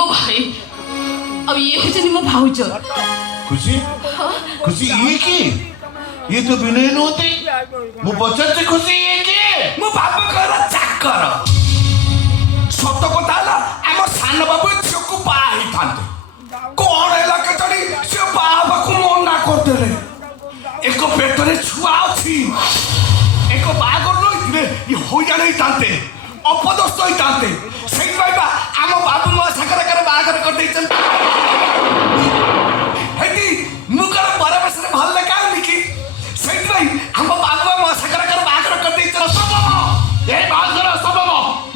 मो भाई अब ये होचनी मो भाउज खुशी खुशी ये की ये तो विनय नोती मु पचारते खुशी ये की मो बाबा कर चाकर सत कथा हला आम सान बाबू झीको बाही थांते कौन है केतरी से बाबा को मना करदेले एक पेटरे छुआ अछि एक बागर रहिथिले ये होया नहीं थांते अपदस्थ होई थांते सेई बाबा आम बाबू मो साकर कर बागर कर दैछन हेती मुकर परमेश रे भल लगा निकी सेई भाई आम बाबू मो साकर कर बागर कर दैछन सब ए बागर सब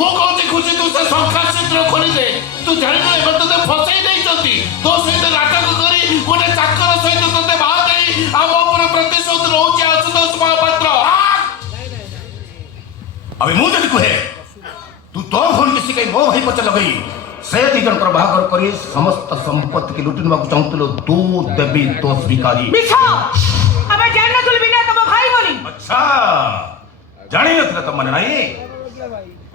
मो कहते खुशी तू से संख्या चित्र खोली दे तू जानिनो ए बत ते फसई देइछंती तो सहित नाटक करी गोटे चाकर सहित तते बाहा देई हम ऊपर प्रतिशोध रहउची आशुतोष महापात्र अबे मु जदी कहे तू तो फोन किसी कई मो भाई पच लगई से दी जन पर बाहागर करी समस्त संपत्ति के लुटिनवा को चाहतलो तू देवी तो स्वीकारी मिछा अबे जानना तुल बिना तब भाई बोली अच्छा जानी नथिला त मन नाही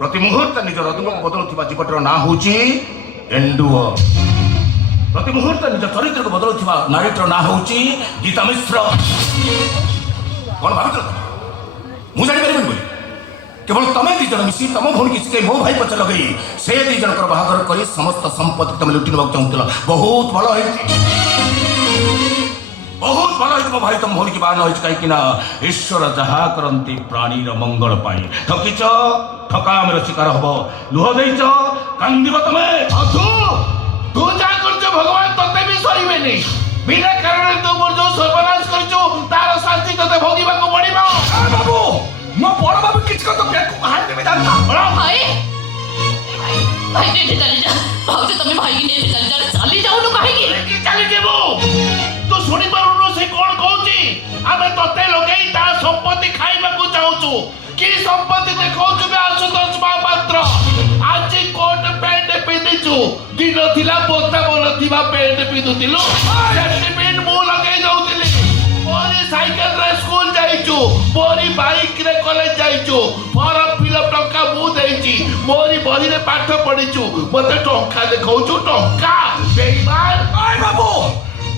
प्रति मुहूर्त निज रदुम बदलुथिबा जीवटर ना होची एंडुओ प्रति मुहूर्त निज चरित्र को बदलुथिबा नारीटर ना होची गीता मिश्र कौन भाबित मु जानि परिबनि बोली केवल तमे दी जन मिसी तम भौणी किसी के मो भाई पच लगई से दी जन कर बाहागर करी समस्त संपत्ति तमे लुटिनवा चाहतलो बहुत भलो है मो भाई तुम भौणी की बान होइछ काई किना ईश्वर जहा करंती प्राणीर मंगल पाई ठकिच ठकामेर शिकार हबो लुह देइछ कांदिब तमे अधु तू जा करछ भगवान तते भी सहिबेनी बिना कारण तू मोर जो सर्वनाश करछु तार शास्ति तते भोगिबा को पड़िबो ए बाबू मो बड़ बाबू किछ को तो बेक हाथ देबे जानता भाई भाई ने चली जा भाउज तमे भाई ने चली जाऊ न काहे की चली जेबो तू सुनी पारुनो से कोन कहूची आमे तते लगेई ता संपत्ति खाइबा को चाहूछु की संपत्ति देखौछु बे आशुतोष महापात्र आज कोट पैंट पिंदिछु दिन थिला पोता बोल थिबा पैंट पिंदुतिलु सेफ्टी पिन मु लगेई जाउतिली मोरी साइकिल रे स्कूल जाइछु मोरी बाइक रे कॉलेज जाइछु फॉर्म फिलअप टंका मु देइछि मोरी बही रे पाठ पढिछु मते टंका देखौछु टंका बेईमान ए बाबू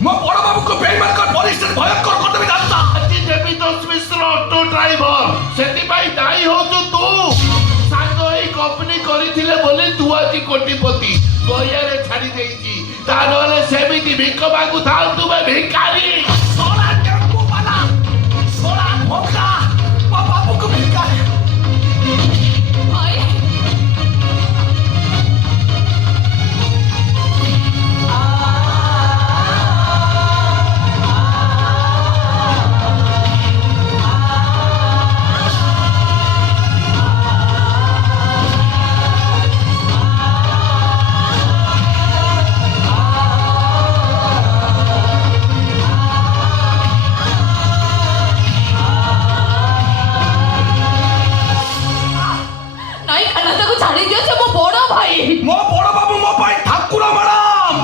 मो बड़ बाबू को बेईमान कर परिस्थिति भयंकर कर देबे जानता আজি देवी दस मिश्र ऑटो ड्राइवर सेति भाई दाई होछु तू साग एई कंपनी करिथिले बोले तू আজি कोटिपति गयारे छाड़ी देइछि ता नले सेमिति भिख मागु थाउ तू बे भिखारी सोना टेम्पो वाला सोना भोका मो बाबू को भिका भाई मो बड़ बाबू मो पाई ठाकुर मैडम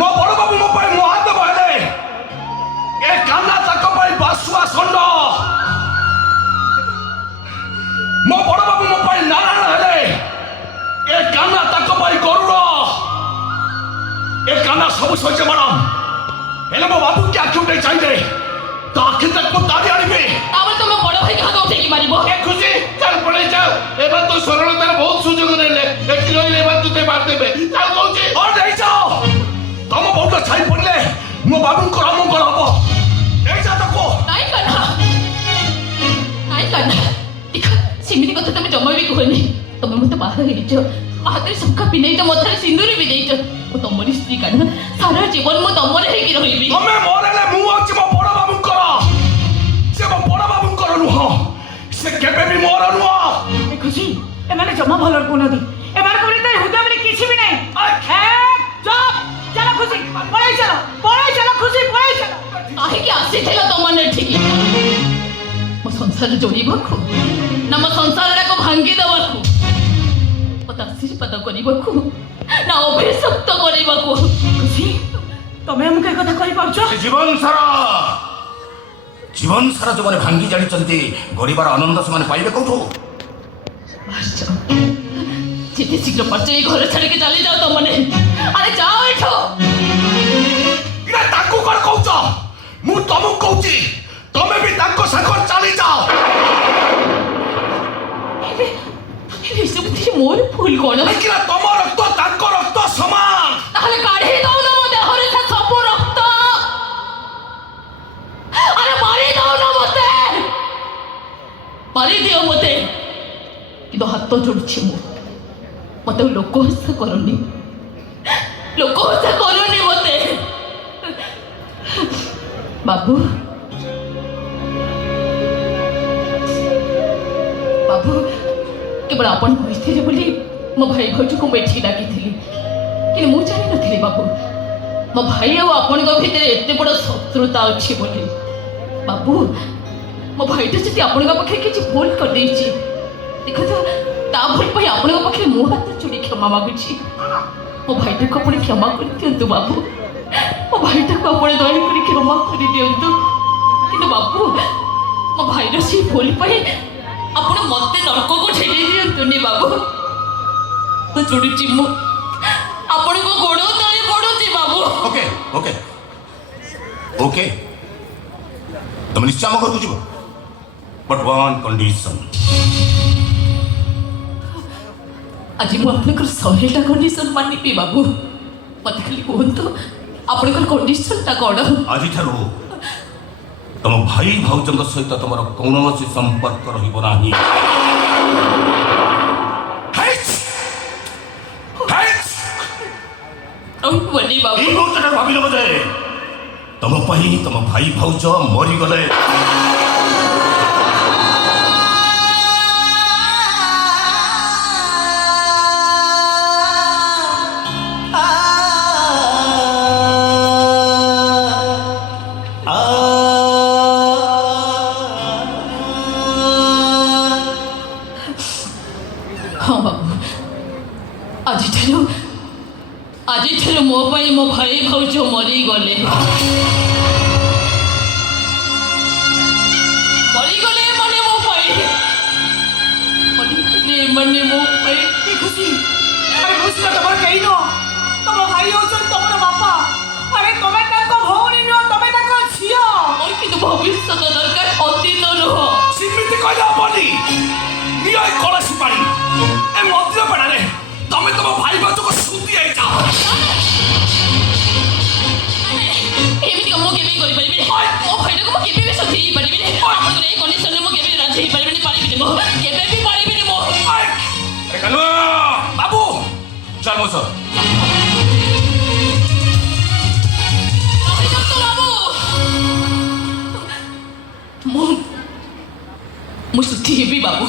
मो बड़ बाबू मो पाई महादेव हेले ए कान्ना तक पाई बासुआ षंड मो बड़ बाबू मो पाई नारायण हेले ए कान्ना तक पाई गरुड़ ए कान्ना सब सहित मैडम हेले मो बाबू के आखि उठे चाहिए तो आखिर तक को ताड़ी आनिबे ताबे तुम बड़ भाई के हाथ उठे की मारिबो ए खुशी चल पड़े चल एबा तो सरलतार बहुत सुযোগ देले एक रहिले एबा तुते मार देबे चल कहूची और नहीं जाओ तुम बहुत छाई पड़ले मो बाबू को अमंगल हबो नहीं जा तको नहीं करना देखो सिमिनी कथा तुम जमा भी कहनी तुम मते बाहर हेइचो हाथे सबका पिनै तो मथरे सिंदूर भी देइचो ओ तमरी स्त्री कान सारा जीवन मो तमरे हेकी रहिबी तमे मोरेले मु अछि मो बड़ बाबू कर से मो बड़ बाबू कर नुह से केबे भी मोर नुह ए खुशी ए माने जमा भलर कोन दी ए मार कोनी त हृदय में किछि भी नहीं ए चुप चलो खुशी पळै चलो खुशी पळै चलो काहे की आसी थेला तमने ठिकी मो संसार जोड़ीबखु ना मो संसार को भांगी दबखु पता आशीर्वाद करिबखु ना अभिशप्त करिबखु खुशी तमे हमके कथा कहि पाउछो जीवन सारा जो मैंने भांगी जानी गरीबार आनंद से पाइबे कौटू আসছো যেতে শীঘ্র পারছো এই ঘরে ছাড়িকে চালিয়ে যাও তো মানে আরে যাও এঠো ଇରା ତାକୁ କଣ କହୁଛ ମୁଁ ତମକୁ କହୁଛି ତମେ ବି ତାଙ୍କ ସାଙ୍ଗରେ ଚାଲି ଯାଅ ଏସବୁ ଥିଲେ ମୋର ଭୁଲ କଣ କାହିଁକିନା ତମ ରକ୍ତ ତାଙ୍କ ରକ୍ତ ସମାନ ତାହେଲେ କାଢି ଦଉନ ମୋ ଦେହରେ ସେ ସବୁ ରକ୍ତ ଆରେ ମାରି ଦଉନ ମତେ ମାରିଦିଅ ମତେ କିନ୍ତୁ ହାତ ଯୋଡୁଛି ମୁଁ ମତେ ଲୋକ ହସା କରନି ମତେ ବାବୁ ବାବୁ କେବଳ ଆପଣ କହିଥିଲେ ବୋଲି ମୋ ଭାଇ ଭାଉଜକୁ ମୁଁ ଏଠିକି ଡାକିଥିଲି କିନ୍ତୁ ମୁଁ ଜାଣିନଥିଲି ବାବୁ ମୋ ଭାଇ ଆଉ ଆପଣଙ୍କ ଭିତରେ ଏତେ ବଡ଼ ଶତ୍ରୁତା ଅଛି ବୋଲି ବାବୁ ମୋ ଭାଇଟା ଯଦି ଆପଣଙ୍କ ପାଖରେ କିଛି ଭୁଲ କରିଦେଇଛି ଦେଖନ୍ତୁ ତା ଭୁଲ ପାଇଁ ଆପଣଙ୍କ ପାଖରେ ମୋ ହାତ ଯୋଡ଼ି କ୍ଷମା ମାଗୁଛି ମୋ ଭାଇଟାକୁ ଆପଣ କ୍ଷମା କରିଦିଅନ୍ତୁ ବାବୁ ମୋ ଭାଇଟାକୁ ଆପଣ ଦୟାକରି କ୍ଷମା କରିଦିଅନ୍ତୁ କିନ୍ତୁ ବାବୁ ମୋ ଭାଇର ସେଇ ଭୁଲ ପାଇଁ ଆପଣ ମତେ ନର୍କକୁ ଠେଲି ଦିଅନ୍ତୁନି ବାବୁ ମୁଁ ଚୁଡୁଛି ମୁଁ ଆପଣଙ୍କ ଗୋଡ଼ ତଳେ ପଡୁଛି ବାବୁ ଓକେ ଓକେ ଓକେ ତମେ ନିଶ୍ଚୟ ଆମ ଘରକୁ ଯିବ ବଟ୍ ୱାନ୍ କଣ୍ଡିସନ୍ ଆଜି ମୁଁ ଆପଣଙ୍କର 100ଟା କଣ୍ଡିସନ୍ ମାନିବି ବାବୁ ମତେ ଖାଲି କୁହନ୍ତୁ ଆପଣଙ୍କର କଣ୍ଡିସନ୍ଟା କ'ଣ ଆଜିଠାରୁ ତମ ଭାଇ ଭାଉଜଙ୍କ ସହିତ ତମର କୌଣସି ସମ୍ପର୍କ ରହିବ ନାହିଁ ରହିବନି ବାବୁ ଏଇ ମୁହୂର୍ତ୍ତଟା ଭାବିଲ ବୋଧେ ତମ ପାଇଁ ତମ ଭାଇ ଭାଉଜ ମରିଗଲେ ହଁ ବାବୁ ଆଜିଠାରୁ ମୋ ପାଇଁ ମୋ ଭାଇ ଭାଉଜ ମରିଗଲେ ମାନେ ମୋ ପାଇଁ ମରିଗଲେ ମାନେ ମୋ ପାଇଁ ଖୁସି ଆରେ ଖୁସି ତମର କେହି ନୁହଁ ତମ ଭାଇ ହଉଛନ୍ତି ତମର ବାପା ଆରେ ତମେ ତାଙ୍କ ଭଉଣୀ ନୁହଁ ତମେ ତାଙ୍କ ଝିଅ ମୋର କିନ୍ତୁ ଭବିଷ୍ୟତ ଦରକାର ଅତୀତ ନୁହଁ ସେମିତି କହିଲେ ହବନି ନିଅ ଏ କଳସି ପାଣି ଏ ମନ୍ଦିର ପାଣିରେ ତମେ ତମ ଭାଇ ଭାଉଜକୁ ଶୁଦ୍ଧି ହେଇଯାଅ ଏମିତି ମୁଁ କେବେ କରିପାରିବିନି ମୋ ଭାଇଟାକୁ ମୁଁ କେବେ ବି ଶୁଦ୍ଧି ହେଇପାରିବିନି ଆପଣଙ୍କର ଏଇ କଣ୍ଡିସନରେ ମୁଁ କେବେ ରାଜି ହେଇପାରିବିନି ପାରିବିନି ମୁଁ କେବେ ବି ପାରିବିନି ମୁଁ ବାବୁ ଚାଲ ମୋ ସହ ବାବୁ ମୁଁ ଶୁଦ୍ଧି ହେବି ବାବୁ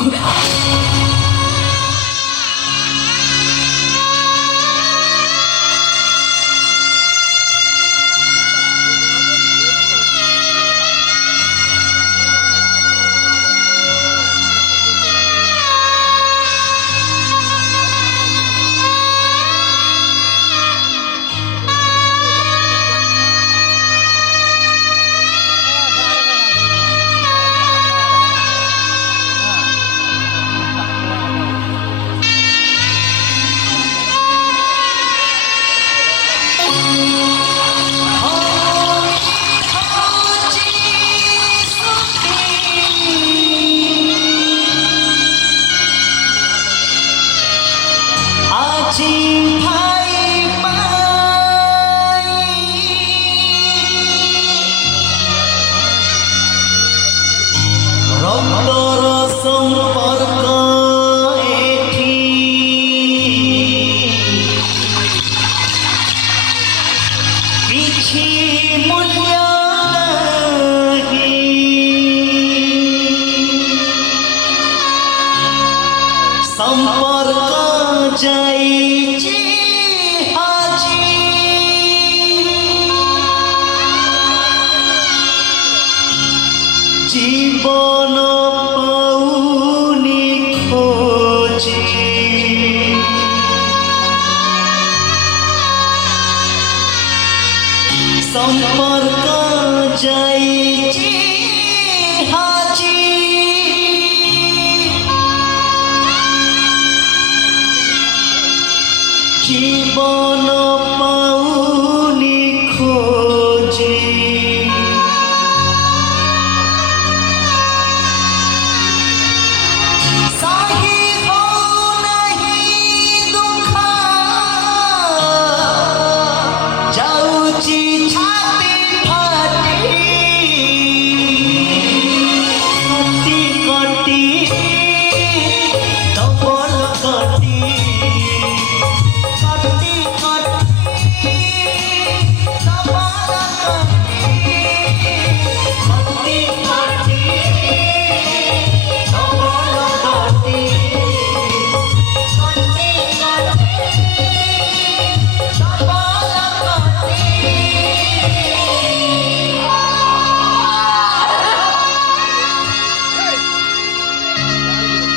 জীবন পাউনি খোঁজে সম্পর্ক যাইছি হাজি জীবন পাউনি খোঁজি সাহি হও নাহি দুঃখ যাউচি ছাতি ফাটি কটি কটি ডবল কটি কটি কটি ডবল কটি কটি কটি ডবল কটি কটি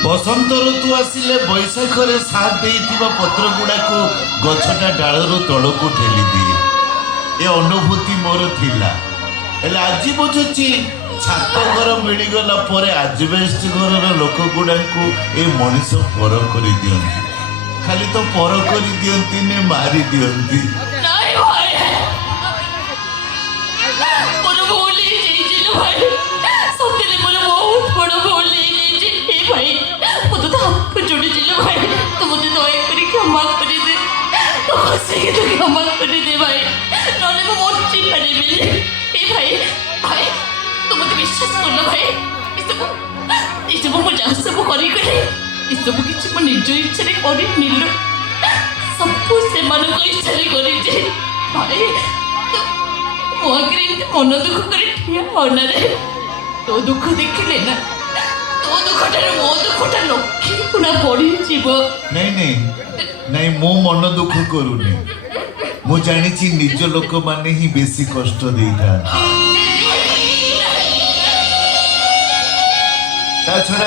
ବସନ୍ତ ଋତୁ ଆସିଲେ ବୈଶାଖରେ ସାଥ ଦେଇଥିବା ପତ୍ର ଗୁଡାକୁ ଗଛଟା ଡାଳରୁ ତଳକୁ ଠେଲି ଦିଏ। ଏ ଅନୁଭୂତି ମୋର ଥିଲା, ହେଲେ ଆଜି ବୁଝୁଛି ଛାତ ଘର ମିଳିଗଲା ପରେ ଆଜବେଷ୍ଟ ଘରର ଲୋକ ଗୁଡାକୁ ଏ ମଣିଷ ପର କରିଦିଅନ୍ତି। ଖାଲି ତ ପର କରିଦିଅନ୍ତିନି, ମାରି ଦିଅନ୍ତି। ନାଇଁ ଭାଇ, ମୋର ଭୁଲ ହେଇଯାଇଛି ଲୋ ଭାଇ, ସତରେ ମୋର ବହୁତ ବଡ଼ ଭୁଲ ହେଇଯାଇଛି। ଏ ଭାଇ, ମୁଁ ତ ହାତ ଯୋଡ଼ିଛି ଲୋ ଭାଇ, ତୁ ମୋତେ ଦୟାକରି କ୍ଷମା କରିଦେ, ତୁ ଖସିକି ତୁ କ୍ଷମା କରିଦେ ଭାଇ, ନହେଲେ ମୁଁ ବଞ୍ଚି ପାରିବିନି। ଏ ଭାଇ, ଭାଇ ତୁ ମୋତେ ବିଶ୍ୱାସ କର ଭାଇ, ଏସବୁ ମୁଁ ଯାହା ସବୁ କରିଗଲି, ଏସବୁ କିଛି ମୁଁ ନିଜ ଇଚ୍ଛାରେ କରିନି ଲୋ, ସବୁ ସେମାନଙ୍କ ଇଚ୍ଛାରେ କରିଛି। ଭାଇ ମୋ ଆଗରେ ଏମିତି ମନ ଦୁଃଖ କରି ଠିଆ ହନା ରେ, ତୋ ଦୁଃଖ ଦେଖିଲେ ନା ତୋ ଦୁଃଖଠାରୁ ମୋ ଦୁଃଖଟା ଲକ୍ଷେ ଗୁଣା ବଢିଯିବ। ନାଇଁ ନାଇଁ ନାଇଁ, ମୁଁ ମନ ଦୁଃଖ କରୁନି, ମୁଁ ଜାଣିଛି ନିଜ ଲୋକମାନେ ହିଁ ବେଶୀ କଷ୍ଟ ଦେଇଥାନ୍ତି। ତା ଛଡା